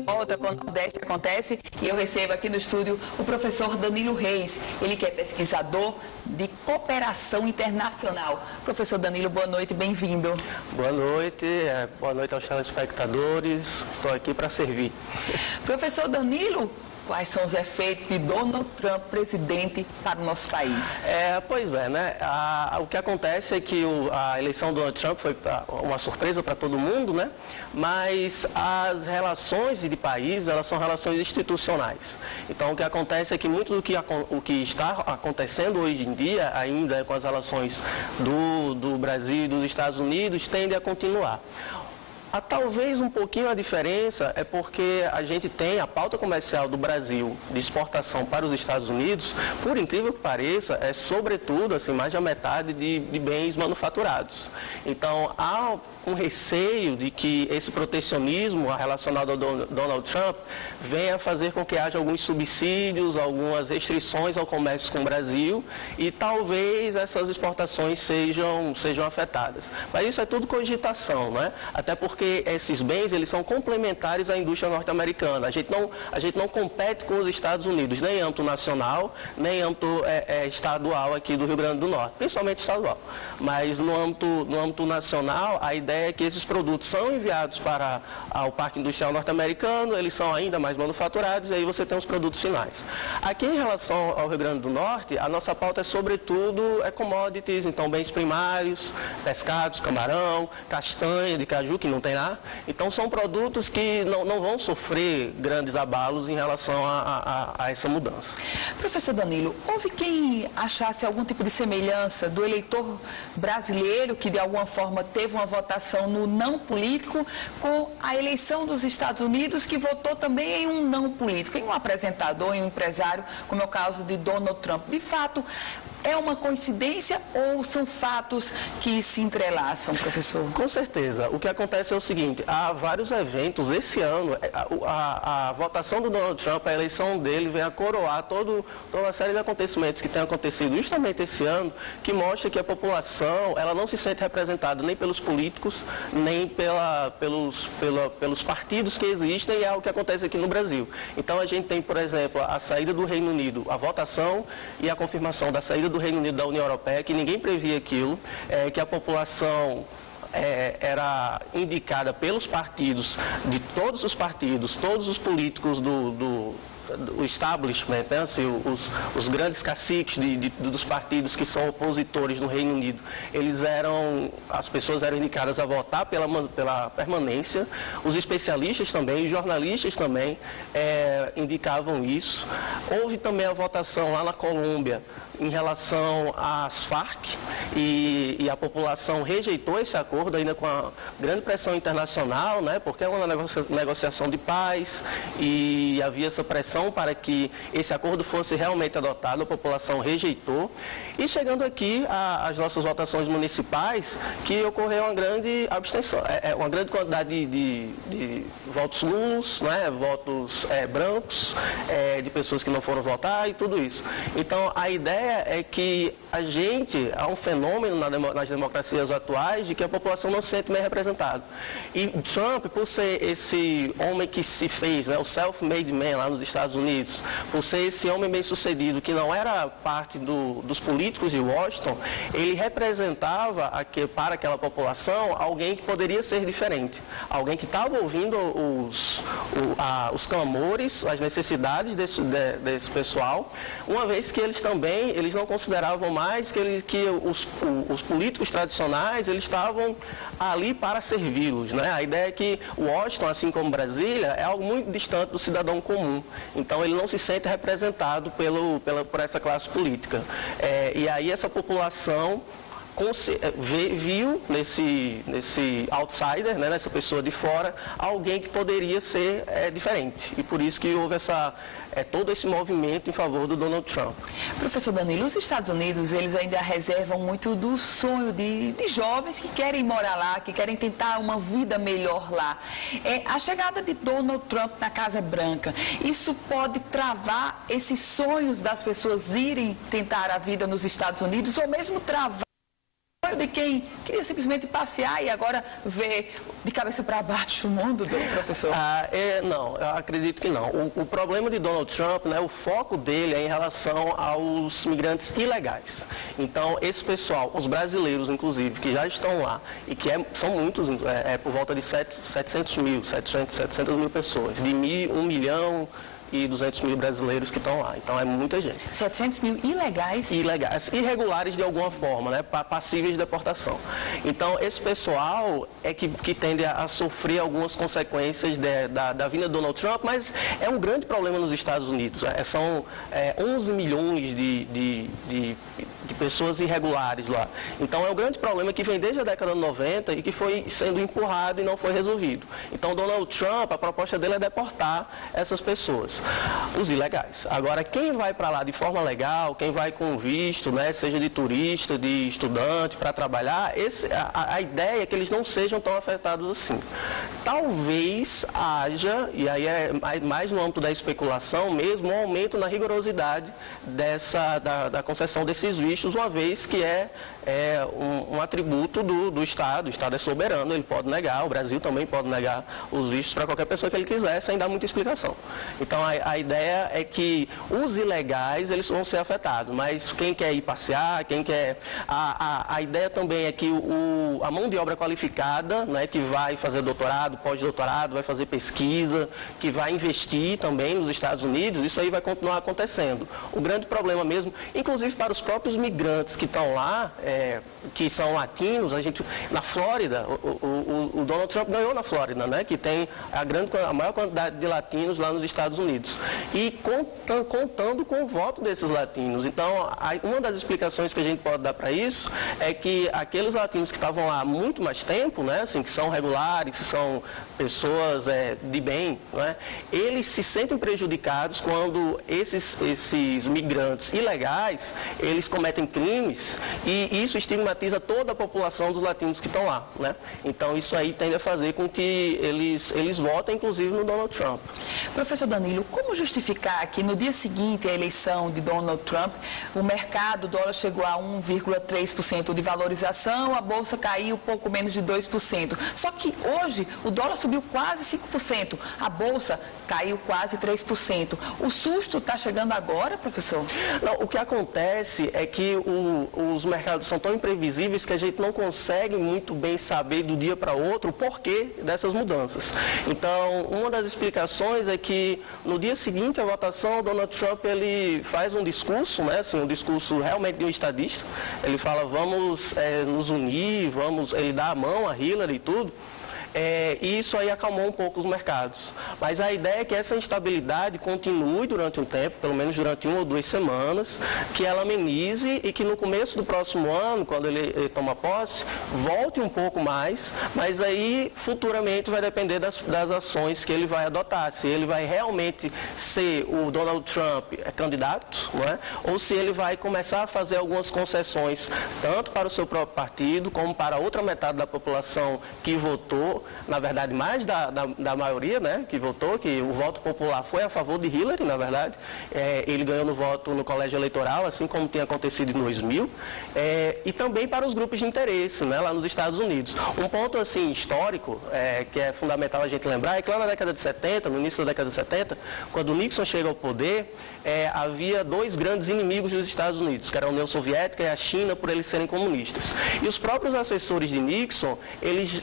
volta quando o Nordeste acontece e eu recebo aqui no estúdio o professor Danilo Reis, ele que é pesquisador de cooperação internacional. Professor Danilo, boa noite, bem-vindo. Boa noite aos telespectadores, estou aqui para servir. Professor Danilo, quais são os efeitos de Donald Trump presidente para o nosso país? Pois é, né? O que acontece é que a eleição do Donald Trump foi uma surpresa para todo mundo, né? Mas as relações de país, elas são relações institucionais. Então, o que acontece é que muito do que está acontecendo hoje em dia, ainda com as relações do Brasil e dos Estados Unidos, tende a continuar. Talvez um pouquinho a diferença é porque a gente tem a pauta comercial do Brasil de exportação para os Estados Unidos, por incrível que pareça, é sobretudo, assim, mais da metade de bens manufaturados. Então, há um receio de que esse protecionismo relacionado ao Donald Trump venha fazer com que haja alguns subsídios, algumas restrições ao comércio com o Brasil e talvez essas exportações sejam afetadas. Mas isso é tudo cogitação, né? Até porque esses bens, eles são complementares à indústria norte-americana. A gente não compete com os Estados Unidos, nem em âmbito nacional, nem em âmbito estadual aqui do Rio Grande do Norte, principalmente estadual. Mas no âmbito nacional, a ideia é que esses produtos são enviados para o Parque Industrial Norte-Americano, eles são ainda mais manufaturados e aí você tem os produtos finais. Aqui em relação ao Rio Grande do Norte, a nossa pauta é sobretudo commodities, então bens primários, pescados, camarão, castanha de caju, que não tem lá. Então são produtos que não vão sofrer grandes abalos em relação a essa mudança. Professor Danilo, houve quem achasse algum tipo de semelhança do eleitor brasileiro, que de alguma forma teve uma votação no não político, com a eleição dos Estados Unidos, que votou também em um não político, em um apresentador, em um empresário, como é o caso de Donald Trump. De fato, é uma coincidência ou são fatos que se entrelaçam, professor? Com certeza. O que acontece é o seguinte, há vários eventos. Esse ano, a votação do Donald Trump, a eleição dele, vem a coroar toda uma série de acontecimentos que têm acontecido justamente esse ano, que mostra que a população, ela não se sente representada nem pelos políticos, nem pelos partidos que existem, e é o que acontece aqui no Brasil. Então, a gente tem, por exemplo, a saída do Reino Unido, a votação e a confirmação da saída do Reino Unido da União Europeia, que ninguém previa aquilo, que a população era indicada pelos partidos, de todos os partidos, todos os políticos do establishment, né? Assim, os grandes caciques dos partidos que são opositores no Reino Unido, as pessoas eram indicadas a votar pela permanência, os especialistas também, os jornalistas também indicavam isso. Houve também a votação lá na Colômbia em relação às Farc e a população rejeitou esse acordo ainda com a grande pressão internacional, né? Porque é uma negociação de paz e havia essa pressão para que esse acordo fosse realmente adotado, a população rejeitou. E chegando aqui às nossas votações municipais, que ocorreu uma grande abstenção, uma grande quantidade de votos nulos, né? Votos brancos, de pessoas que não foram votar e tudo isso. Então, a ideia é que há um fenômeno nas democracias atuais de que a população não se sente bem representada. E Trump, por ser esse homem que se fez, né, o self-made man lá nos Estados Unidos, por ser esse homem bem-sucedido que não era parte dos políticos de Washington, ele representava para aquela população alguém que poderia ser diferente, alguém que estava ouvindo os clamores, as necessidades desse pessoal, uma vez que eles não consideravam mais que os políticos tradicionais, eles estavam ali para servi-los, né? A ideia é que Washington, assim como Brasília, é algo muito distante do cidadão comum. Então, ele não se sente representado por essa classe política. E aí, essa população viu nesse outsider, né, nessa pessoa de fora, alguém que poderia ser diferente. E por isso que houve todo esse movimento em favor do Donald Trump. Professor Danilo, os Estados Unidos, eles ainda reservam muito do sonho de jovens que querem morar lá, que querem tentar uma vida melhor lá. A chegada de Donald Trump na Casa Branca, isso pode travar esses sonhos das pessoas irem tentar a vida nos Estados Unidos, ou mesmo travar de quem queria simplesmente passear e agora ver de cabeça para baixo o mundo, professor? Não, eu acredito que não. O problema de Donald Trump, né, o foco dele é em relação aos migrantes ilegais. Então, esse pessoal, os brasileiros, inclusive, que já estão lá, e que são muitos, por volta de 700 mil pessoas, de 1 milhão e 200 mil brasileiros que estão lá. Então, é muita gente. 700 mil ilegais? Ilegais. Irregulares de alguma forma, né? Passíveis de deportação. Então, esse pessoal é que tende a sofrer algumas consequências da vinda de Donald Trump, mas é um grande problema nos Estados Unidos. São 11 milhões de pessoas irregulares lá. Então, é um grande problema que vem desde a década de 90 e que foi sendo empurrado e não foi resolvido. Então, Donald Trump, a proposta dele é deportar essas pessoas, os ilegais. Agora, quem vai para lá de forma legal, quem vai com visto, né, seja de turista, de estudante, para trabalhar, a ideia é que eles não sejam tão afetados assim. Talvez haja, e aí é mais no âmbito da especulação mesmo, um aumento na rigorosidade da concessão desses vistos, uma vez que é um atributo do Estado. O Estado é soberano, ele pode negar, o Brasil também pode negar os vistos para qualquer pessoa que ele quiser, sem dar muita explicação. Então, a ideia é que os ilegais, eles vão ser afetados, mas quem quer ir passear, quem quer... A ideia também é que a mão de obra qualificada, né, que vai fazer doutorado, pós-doutorado, vai fazer pesquisa, que vai investir também nos Estados Unidos, isso aí vai continuar acontecendo. O grande problema mesmo, inclusive para os próprios migrantes que estão lá, que são latinos, na Flórida, o Donald Trump ganhou na Flórida, né, que tem a maior quantidade de latinos lá nos Estados Unidos. E contando com o voto desses latinos. Então, uma das explicações que a gente pode dar para isso é que aqueles latinos que estavam lá há muito mais tempo, né, assim, que são regulares, que são pessoas de bem, né, eles se sentem prejudicados quando esses migrantes ilegais, eles cometem crimes e isso estigmatiza toda a população dos latinos que estão lá, né? Então, isso aí tende a fazer com que eles votem, inclusive, no Donald Trump. Professor Danilo, como justificar que no dia seguinte à eleição de Donald Trump, o dólar chegou a 1,3% de valorização, a bolsa caiu pouco menos de 2%. Só que hoje o dólar subiu quase 5%, a bolsa caiu quase 3%. O susto está chegando agora, professor? Não, o que acontece é que os mercados são tão imprevisíveis que a gente não consegue muito bem saber do dia para outro o porquê dessas mudanças. Então, uma das explicações é que no dia seguinte à votação, o Donald Trump ele faz um discurso, né, assim, um discurso realmente de um estadista. Ele fala, vamos nos unir, ele dá a mão a Hillary e tudo. E isso aí acalmou um pouco os mercados. Mas a ideia é que essa instabilidade continue durante um tempo, pelo menos durante 1 ou 2 semanas, que ela amenize e que no começo do próximo ano, quando ele toma posse, volte um pouco mais, mas aí futuramente vai depender das ações que ele vai adotar, se ele vai realmente ser o Donald Trump candidato, não é? Ou se ele vai começar a fazer algumas concessões, tanto para o seu próprio partido, como para a outra metade da população que votou, na verdade, mais da maioria, né, que votou, que o voto popular foi a favor de Hillary, na verdade. Ele ganhou no voto no colégio eleitoral, assim como tinha acontecido em 2000, e também para os grupos de interesse, né, lá nos Estados Unidos. Um ponto, assim, histórico, que é fundamental a gente lembrar, é que lá na década de 70, no início da década de 70, quando Nixon chega ao poder, havia 2 grandes inimigos dos Estados Unidos, que era a União Soviética e a China, por eles serem comunistas. E os próprios assessores de Nixon, eles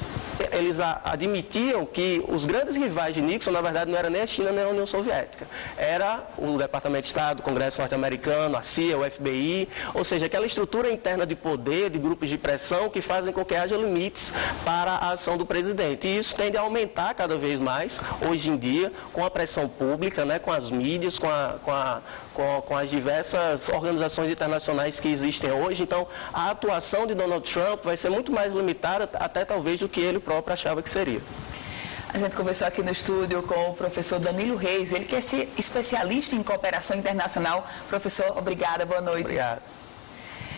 admitiam que os grandes rivais de Nixon, na verdade, não era nem a China nem a União Soviética. Era o Departamento de Estado, o Congresso norte-americano, a CIA, o FBI, ou seja, aquela estrutura interna de poder, de grupos de pressão que fazem com que haja limites para a ação do presidente. E isso tende a aumentar cada vez mais, hoje em dia, com a pressão pública, né, com as mídias, com as diversas organizações internacionais que existem hoje. Então, a atuação de Donald Trump vai ser muito mais limitada, até talvez, do que ele próprio achava que seria. A gente conversou aqui no estúdio com o professor Danilo Reis, ele que é especialista em cooperação internacional. Professor, obrigada, boa noite. Obrigado.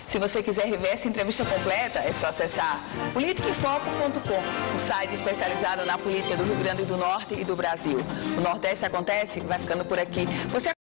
Se você quiser rever essa entrevista completa, é só acessar politicaemfoco.com, o site especializado na política do Rio Grande do Norte e do Brasil. O Nordeste Acontece vai ficando por aqui. Você